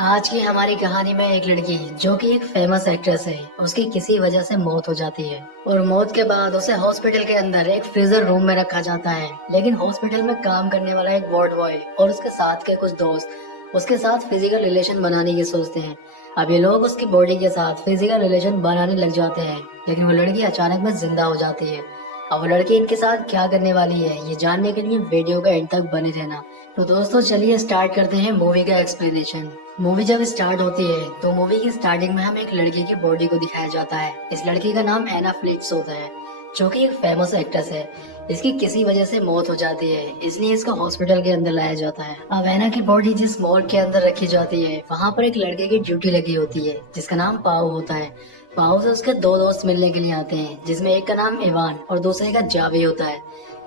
आज की हमारी कहानी में एक लड़की जो कि एक फेमस एक्ट्रेस है, उसकी किसी वजह से मौत हो जाती है और मौत के बाद उसे हॉस्पिटल के अंदर एक फ्रीजर रूम में रखा जाता है। लेकिन हॉस्पिटल में काम करने वाला एक वार्ड बॉय और उसके साथ के कुछ दोस्त उसके साथ फिजिकल रिलेशन बनाने की सोचते हैं। अब ये लोग उसकी बॉडी के साथ फिजिकल रिलेशन बनाने लग जाते हैं, लेकिन वो लड़की अचानक में जिंदा हो जाती है। अब वो लड़की इनके साथ क्या करने वाली है, ये जानने के लिए वीडियो का एंड तक बने रहना। तो दोस्तों चलिए स्टार्ट करते हैं मूवी का एक्सप्लेनेशन। मूवी जब स्टार्ट होती है तो मूवी की स्टार्टिंग में हमें एक लड़की की बॉडी को दिखाया जाता है। इस लड़की का नाम एना फ्लिट्स होता है, जो कि एक फेमस एक्ट्रेस है। इसकी किसी वजह से मौत हो जाती है, इसलिए इसको हॉस्पिटल के अंदर लाया जाता है। अब एना की बॉडी जिस मॉर्ग के अंदर रखी जाती है, वहाँ पर एक लड़के की ड्यूटी लगी होती है जिसका नाम पाओ होता है। पाओ से उसके दो दोस्त मिलने के लिए आते हैं, जिसमें एक का नाम इवान और दूसरे का जावी होता है।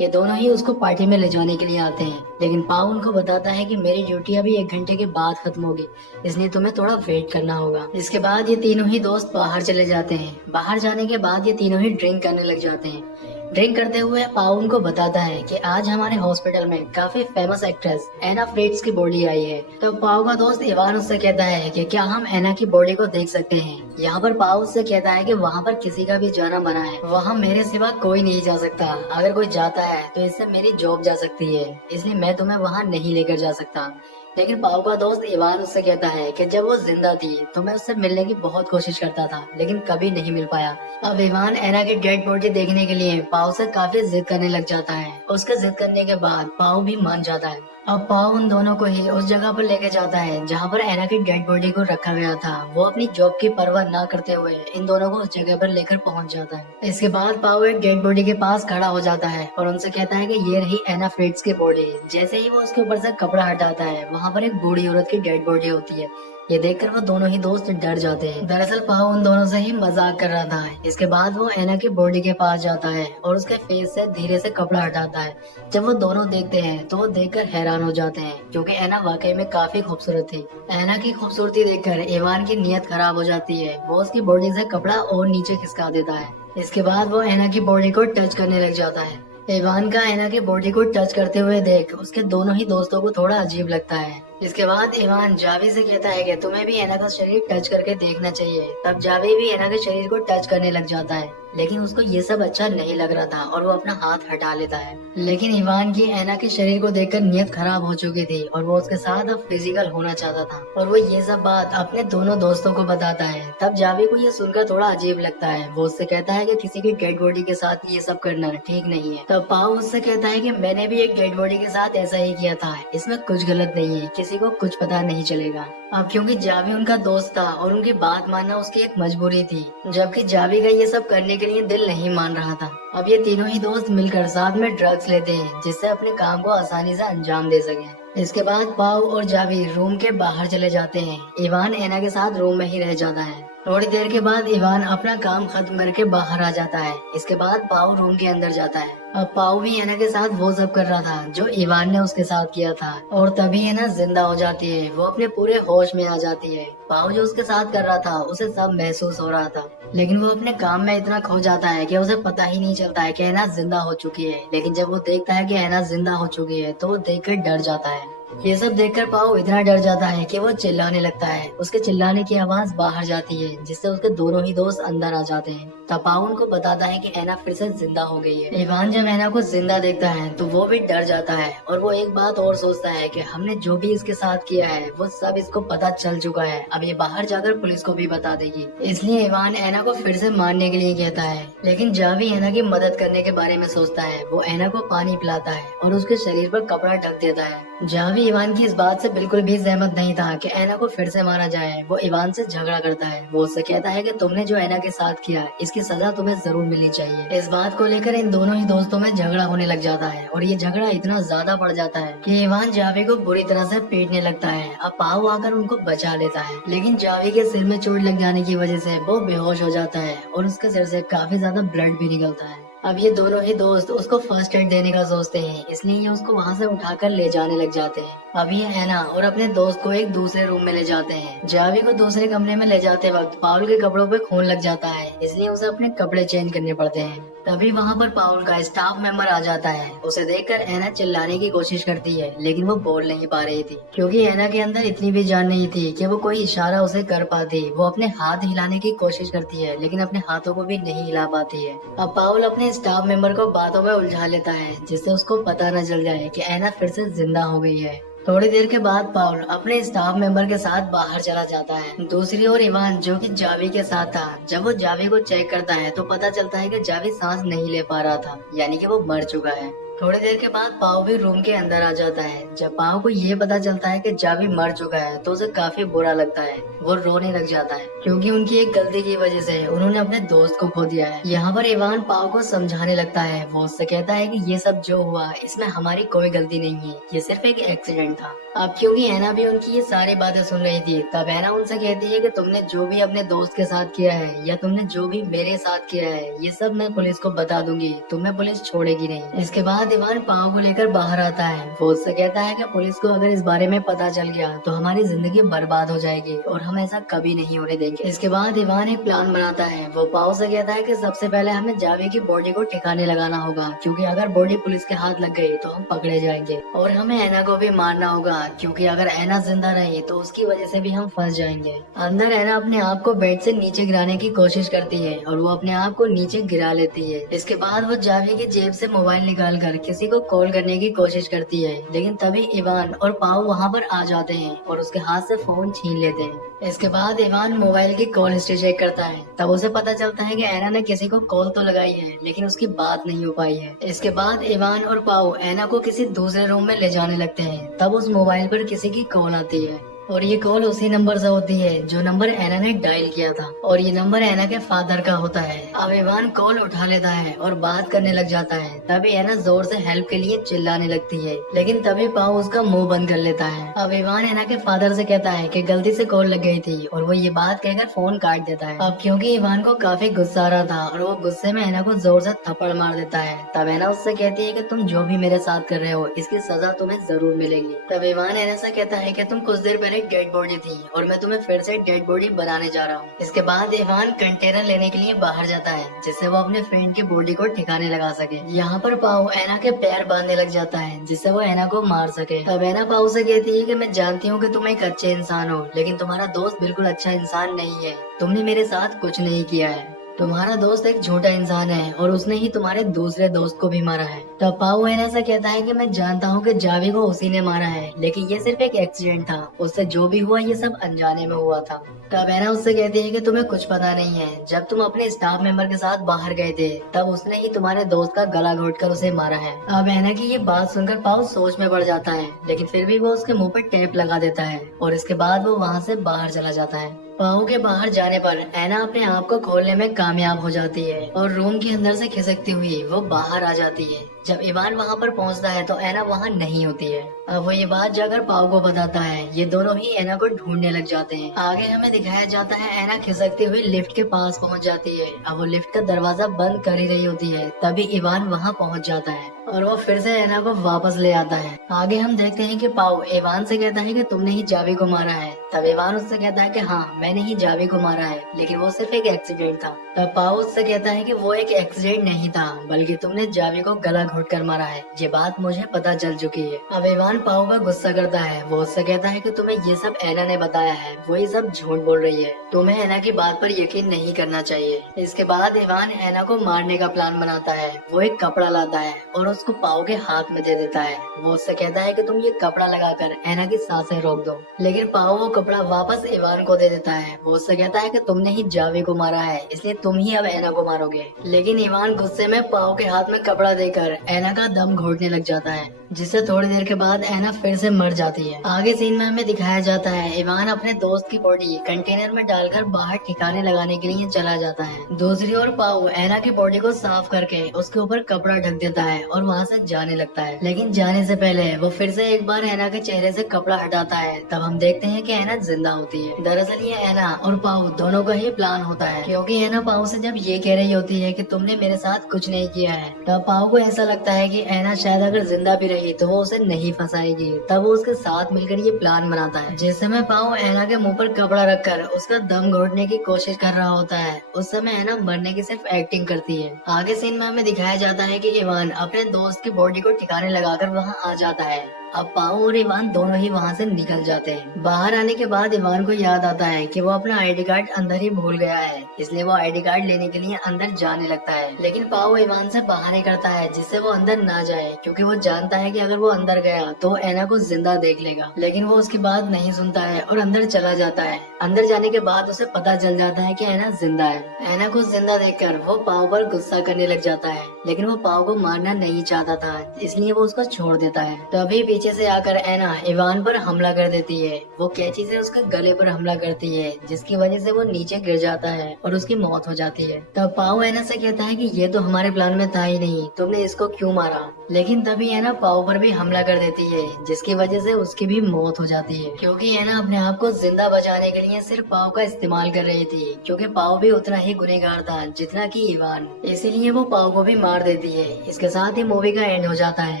ये दोनों ही उसको पार्टी में ले जाने के लिए आते हैं, लेकिन पाओ उनको बताता है कि मेरी ड्यूटी अभी 1 घंटे के बाद खत्म होगी, इसलिए तुम्हें थोड़ा वेट करना होगा। इसके बाद ये तीनों ही दोस्त बाहर चले जाते हैं। बाहर जाने के बाद ये तीनों ही ड्रिंक करने लग जाते हैं। ड्रिंक करते हुए पाओ उनको बताता है कि आज हमारे हॉस्पिटल में काफी फेमस एक्ट्रेस एना फ्रिट्स की बॉडी आई है। तो पाओ का दोस्त इवान उससे कहता है कि क्या हम एना की बॉडी को देख सकते हैं। यहाँ पर पाओ उससे कहता है कि वहाँ पर किसी का भी जाना मना है, वहाँ मेरे सिवा कोई नहीं जा सकता। अगर कोई जाता है तो इससे मेरी जॉब जा सकती है, इसलिए मैं तुम्हें वहाँ नहीं लेकर जा सकता। लेकिन पाओ का दोस्त इवान उससे कहता है कि जब वो जिंदा थी तो मैं उससे मिलने की बहुत कोशिश करता था, लेकिन कभी नहीं मिल पाया। अब इवान एना की डेड बॉडी देखने के लिए पाओ से काफी जिद करने लग जाता है। उसके जिद करने के बाद पाओ भी मान जाता है। अब पाओ उन दोनों को ही उस जगह पर लेके जाता है जहाँ पर एना की डेड बॉडी को रखा गया था। वो अपनी जॉब की परवाह ना करते हुए इन दोनों को उस जगह पर लेकर पहुंच जाता है। इसके बाद पाओ एक डेड बॉडी के पास खड़ा हो जाता है और उनसे कहता है कि ये रही एना फ्रिट्स की बॉडी। जैसे ही वो उसके ऊपर से कपड़ा हटाता है, वहाँ पर एक बूढ़ी औरत की डेड बॉडी होती है। ये देखकर वो दोनों ही दोस्त डर जाते हैं। दरअसल पाओ उन दोनों से ही मजाक कर रहा था। इसके बाद वो एना की बॉडी के पास जाता है और उसके फेस से धीरे से कपड़ा हटाता है। जब वो दोनों देखते हैं तो वो देखकर हैरान हो जाते हैं, क्योंकि एना वाकई में काफी खूबसूरत थी। एना की खूबसूरती देखकर इवान की नीयत खराब हो जाती है। वो उसकी बॉडी से कपड़ा और नीचे खिसका देता है। इसके बाद वो एना की बॉडी को टच करने लग जाता है। इवान का एना की बॉडी को टच करते हुए देख उसके दोनों ही दोस्तों को थोड़ा अजीब लगता है। इसके बाद इवान जावी से कहता है कि तुम्हें भी एना का शरीर टच करके देखना चाहिए। तब जावी भी एना के शरीर को टच करने लग जाता है, लेकिन उसको ये सब अच्छा नहीं लग रहा था और वो अपना हाथ हटा लेता है। लेकिन इवान की एना के शरीर को देखकर नीयत खराब हो चुकी थी और वो उसके साथ अब फिजिकल होना चाहता था, और वो ये सब बात अपने दोनों दोस्तों को बताता है। तब जावी को ये सुनकर थोड़ा अजीब लगता है। वो उससे कहता है कि किसी की डेड बॉडी के साथ ये सब करना ठीक नहीं है। तब पाओ उससे कहता है कि मैंने भी एक डेड बॉडी के साथ ऐसा ही किया था, इसमें कुछ गलत नहीं है, किसी को कुछ पता नहीं चलेगा। अब क्योंकि जावी उनका दोस्त था और उनकी बात मानना उसकी एक मजबूरी थी, जबकि जावी का ये सब करने के लिए दिल नहीं मान रहा था। अब ये तीनों ही दोस्त मिलकर साथ में ड्रग्स लेते हैं, जिससे अपने काम को आसानी से अंजाम दे सके। इसके बाद पाओ और जावी रूम के बाहर चले जाते हैं। इवान एना के साथ रूम में ही रह जाता है। थोड़ी देर के बाद इवान अपना काम खत्म करके बाहर आ जाता है। इसके बाद पाओ रूम के अंदर जाता है। अब पाओ भी एना के साथ वो सब कर रहा था जो इवान ने उसके साथ किया था, और तभी एना जिंदा हो जाती है। वो अपने पूरे होश में आ जाती है। पाओ जो उसके साथ कर रहा था उसे सब महसूस हो रहा था, लेकिन वो अपने काम में इतना खो जाता है कि उसे पता ही नहीं चलता है कि एना जिंदा हो चुकी है। लेकिन जब वो देखता है कि एना जिंदा हो चुकी है तो वो देखकर डर जाता है। ये सब देखकर पाओ इतना डर जाता है कि वो चिल्लाने लगता है। उसके चिल्लाने की आवाज बाहर जाती है, जिससे उसके दोनों ही दोस्त अंदर आ जाते हैं। तब पाओ उनको बताता है कि एना फिर से जिंदा हो गई है। इवान जब एना को जिंदा देखता है तो वो भी डर जाता है, और वो एक बात और सोचता है कि हमने जो भी इसके साथ किया है वो सब इसको पता चल चुका है। अब ये बाहर जाकर पुलिस को भी बता देगी, इसलिए इवान एना को फिर से मारने के लिए कहता है। लेकिन जावी एना की मदद करने के बारे में सोचता है। वो एना को पानी पिलाता है और उसके शरीर पर कपड़ा ढक देता है। जावी इवान की इस बात से बिल्कुल भी सहमत नहीं था कि एना को फिर से मारा जाए। वो इवान से झगड़ा करता है। वो उससे कहता है कि तुमने जो एना के साथ किया इसकी सजा तुम्हें जरूर मिलनी चाहिए। इस बात को लेकर इन दोनों ही दोस्तों में झगड़ा होने लग जाता है, और ये झगड़ा इतना ज्यादा बढ़ जाता है कि इवान जावी को बुरी तरह से पीटने लगता है। अब पाओ आकर उनको बचा लेता है, लेकिन जावी के सिर में चोट लग जाने की वजह से वो बेहोश हो जाता है और उसके सिर से काफी ज्यादा ब्लड भी निकलता है। अब ये दोनों ही दोस्त उसको फर्स्ट एड देने का सोचते हैं, इसलिए ये उसको वहाँ से उठाकर ले जाने लग जाते हैं। अब ये एना और अपने दोस्त को एक दूसरे रूम में ले जाते हैं। जावी को दूसरे कमरे में ले जाते वक्त पाउल के कपड़ों पे खून लग जाता है, इसलिए उसे अपने कपड़े चेंज करने पड़ते हैं। तभी वहाँ पर पाउल का स्टाफ मेंबर आ जाता है। उसे देखकर एना चिल्लाने की कोशिश करती है, लेकिन वो बोल नहीं पा रही थी क्योंकि एना के अंदर इतनी भी जान नहीं थी कि वो कोई इशारा उसे कर पाती। वो अपने हाथ हिलाने की कोशिश करती है, लेकिन अपने हाथों को भी नहीं हिला पाती है। अब पाउल अपने स्टाफ मेंबर को बातों में उलझा लेता है, जिससे उसको पता न चल जाए कि एना फिर से जिंदा हो गई है। थोड़ी देर के बाद पाउल अपने स्टाफ मेंबर के साथ बाहर चला जाता है। दूसरी ओर इवान, जो कि जावी के साथ था, जब वो जावी को चेक करता है तो पता चलता है कि जावी सांस नहीं ले पा रहा था, यानी कि वो मर चुका है। थोड़ी देर के बाद पाव भी रूम के अंदर आ जाता है। जब पाव को ये पता चलता है कि जावी मर चुका है तो उसे काफी बुरा लगता है। वो रोने लग जाता है क्योंकि उनकी एक गलती की वजह से उन्होंने अपने दोस्त को खो दिया है। यहाँ पर इवान पाव को समझाने लगता है। वो उससे कहता है कि ये सब जो हुआ इसमें हमारी कोई गलती नहीं है, ये सिर्फ एक एक्सीडेंट था। अब क्योंकि ऐना भी उनकी ये सारी बातें सुन रही थी, तब ऐना उनसे कहती है कि तुमने जो भी अपने दोस्त के साथ किया है या तुमने जो भी मेरे साथ किया है, ये सब मैं पुलिस को बता दूंगी, तुम्हें पुलिस छोड़ेगी नहीं। इसके बाद इवान पाव को लेकर बाहर आता है। वो उससे कहता है कि पुलिस को अगर इस बारे में पता चल गया तो हमारी जिंदगी बर्बाद हो जाएगी और हम ऐसा कभी नहीं होने देंगे। इसके बाद इवान एक प्लान बनाता है। वो पाव से कहता है कि सबसे पहले हमें जावी की बॉडी को ठिकाने लगाना होगा, क्योंकि अगर बॉडी पुलिस के हाथ लग गई तो हम पकड़े जाएंगे, और हमें ऐना को भी मारना होगा, क्योंकि अगर ऐना जिंदा रही तो उसकी वजह से भी हम फंस जाएंगे। अंदर ऐना अपने आप को बेड से नीचे गिराने की कोशिश करती है और वो अपने आप को नीचे गिरा लेती है। इसके बाद वो जावी की जेब से मोबाइल निकाल कर किसी को कॉल करने की कोशिश करती है, लेकिन तभी इवान और पाव वहाँ पर आ जाते हैं और उसके हाथ से फोन छीन लेते हैं। इसके बाद इवान मोबाइल की कॉल हिस्ट्री चेक करता है। तब उसे पता चलता है कि ऐना ने किसी को कॉल तो लगाई है, लेकिन उसकी बात नहीं हो पाई है। इसके बाद इवान और पाव ऐना को किसी दूसरे रूम में ले जाने लगते हैं। तब उस मोबाइल पर किसी की कॉल आती है और ये कॉल उसी नंबर से होती है जो नंबर ऐना ने डायल किया था, और ये नंबर ऐना के फादर का होता है। अब इवान कॉल उठा लेता है और बात करने लग जाता है। तभी ऐना जोर से हेल्प के लिए चिल्लाने लगती है, लेकिन तभी पाव उसका मुंह बंद कर लेता है। अब इवान ऐना के फादर से कहता है कि गलती से कॉल लग गई थी, और वो ये बात कहकर फोन काट देता है। अब क्योंकि इवान को काफी गुस्सा आ रहा था और वो गुस्से में ऐना को जोर से थप्पड़ मार देता है। तब ऐना उससे कहती है कि तुम जो भी मेरे साथ कर रहे हो इसकी सजा तुम्हें जरूर मिलेगी। तब इवान ऐना से कहता है कि तुम कुछ देर पहले एक डेड बॉडी थी और मैं तुम्हें फिर से डेड बॉडी बनाने जा रहा हूँ। इसके बाद इवान कंटेनर लेने के लिए बाहर जाता है, जिससे वो अपने फ्रेंड की बॉडी को ठिकाने लगा सके। यहाँ पर पाव ऐना के पैर बांधने लग जाता है, जिससे वो ऐना को मार सके। तब ऐना पाव से कहती है कि मैं जानती हूँ कि तुम एक अच्छे इंसान हो, लेकिन तुम्हारा दोस्त बिल्कुल अच्छा इंसान नहीं है। तुमने मेरे साथ कुछ नहीं किया है। तुम्हारा दोस्त एक झूठा इंसान है और उसने ही तुम्हारे दूसरे दोस्त को भी मारा है। तब पाओ ऐना से कहता है कि मैं जानता हूँ कि जावी को उसी ने मारा है, लेकिन ये सिर्फ एक एक्सीडेंट था। उससे जो भी हुआ ये सब अनजाने में हुआ था। तब ऐना उससे कहती है कि तुम्हें कुछ पता नहीं है। जब तुम अपने स्टाफ मेंबर के साथ बाहर गए थे तब उसने ही तुम्हारे दोस्त का गला घोटकर उसे मारा है। अब ऐना की ये बात सुनकर पाओ सोच में पड़ जाता है, लेकिन फिर भी वो उसके मुंह पर टेप लगा देता है और इसके बाद वो वहाँ से बाहर चला जाता है। पाओ के बाहर जाने पर ऐना अपने आप को खोलने में कामयाब हो जाती है और रूम के अंदर से खिसकती हुई वो बाहर आ जाती है। जब इवान वहाँ पर पहुँचता है तो ऐना वहाँ नहीं होती है। अब वो ये बात जाकर पाओ को बताता है। ये दोनों ही ऐना को ढूंढने लग जाते हैं। आगे हमें दिखाया जाता है ऐना खिसकती हुई लिफ्ट के पास पहुँच जाती है। अब वो लिफ्ट का दरवाजा बंद कर ही रही होती है, तभी इवान वहाँ पहुँच जाता है और वो फिर से ऐना को वापस ले आता है। आगे हम देखते हैं कि पाओ इवान से कहता है कि तुमने ही जावी को मारा है। तब इवान उससे कहता है कि हाँ, मैंने ही जावी को मारा है, लेकिन वो सिर्फ एक एक्सीडेंट था। तब पाओ उससे कहता है कि वो एक एक्सीडेंट नहीं था, बल्कि तुमने जावी को गला घोट कर मारा है। ये बात मुझे पता चल चुकी है। अब इवान पाओ का गुस्सा करता है। वो उससे कहता है कि तुम्हें ये सब ऐना ने बताया है, वो ये सब झूठ बोल रही है। तुम्हें ऐना की बात पर यकीन नहीं करना चाहिए। इसके बाद इवान ऐना को मारने का प्लान बनाता है। वो एक कपड़ा लाता है और उसको पाओ के हाथ में दे देता है। वो उससे कहता है कि तुम ये कपड़ा लगाकर ऐना की सांसें रोक दो, लेकिन पाओ वो कपड़ा वापस इवान को दे देता है। वो उससे कहता है कि तुमने ही जावी को मारा है, इसलिए तुम ही अब ऐना को मारोगे। लेकिन इवान गुस्से में पाओ के हाथ में कपड़ा देकर ऐना का दम घोटने लग जाता है, जिससे थोड़ी देर के बाद ऐना फिर से मर जाती है। आगे सीन में हमें दिखाया जाता है इवान अपने दोस्त की बॉडी कंटेनर में डालकर बाहर ठिकाने लगाने के लिए चला जाता है। दूसरी ओर पाओ ऐना की बॉडी को साफ करके उसके ऊपर कपड़ा ढक देता है और वहाँ से जाने लगता है। लेकिन जाने से पहले वो फिर से एक बार ऐना के चेहरे से कपड़ा हटाता है। तब हम देखते हैं कि ऐना जिंदा होती है। दरअसल ये ऐना और पाओ दोनों का ही प्लान होता है, क्योंकि ऐना पाओ से जब ये कह रही होती है कि तुमने मेरे साथ कुछ नहीं किया है, तब पाओ को ऐसा लगता है कि ऐना शायद अगर जिंदा भी रही गई तो वो उसे नहीं फंसाएगी। तब वो उसके साथ मिलकर ये प्लान बनाता है। जिस समय पाओ ऐना के मुंह पर कपड़ा रखकर उसका दम घोटने की कोशिश कर रहा होता है, उस समय ऐना मरने की सिर्फ एक्टिंग करती है। आगे सीन में हमें दिखाया जाता है कि इवान अपने दोस्त की बॉडी को ठिकाने लगाकर वहाँ आ जाता है। अब पाओ और इवान दोनों ही वहाँ से निकल जाते हैं। बाहर आने के बाद इवान को याद आता है कि वो अपना आईडी कार्ड अंदर ही भूल गया है, इसलिए वो आईडी कार्ड लेने के लिए अंदर जाने लगता है। लेकिन पाओ इवान से बहाने करता है जिससे वो अंदर ना जाए, क्योंकि वो जानता है कि अगर वो अंदर गया तो ऐना को जिंदा देख लेगा। लेकिन वो उसकी बात नहीं सुनता है और अंदर चला जाता है। अंदर जाने के बाद उसे पता चल जाता है कि ऐना जिंदा है। ऐना को जिंदा देखकर वो पाओ पर गुस्सा करने लग जाता है, लेकिन वो पाओ को मारना नहीं चाहता था, इसलिए वो उसको छोड़ देता है। तभी पीछे से आकर ऐना इवान पर हमला कर देती है। वो कैंची से उसके गले पर हमला करती है, जिसकी वजह से वो नीचे गिर जाता है और उसकी मौत हो जाती है। तब पाओ ऐना से कहता है कि ये तो हमारे प्लान में था ही नहीं, तुमने इसको क्यों मारा। लेकिन तभी ऐना पाओ पर भी हमला कर देती है, जिसकी वजह से उसकी भी मौत हो जाती है, क्योंकि ऐना अपने आप को जिंदा बचाने के लिए सिर्फ पाओ का इस्तेमाल कर रही थी, क्योंकि पाओ भी उतना ही गुनहगार था जितना कि इवान, इसीलिए वो पाओ को भी मार देती है। इसके साथ ही मूवी का एंड हो जाता है।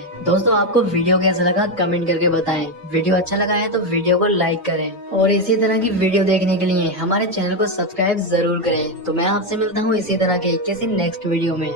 दोस्तों, आपको वीडियो कैसा लगा कमेंट करके बताएं। वीडियो अच्छा लगा है तो वीडियो को लाइक करें और इसी तरह की वीडियो देखने के लिए हमारे चैनल को सब्सक्राइब जरूर करें। तो मैं आपसे मिलता हूँ इसी तरह के किसी नेक्स्ट वीडियो में।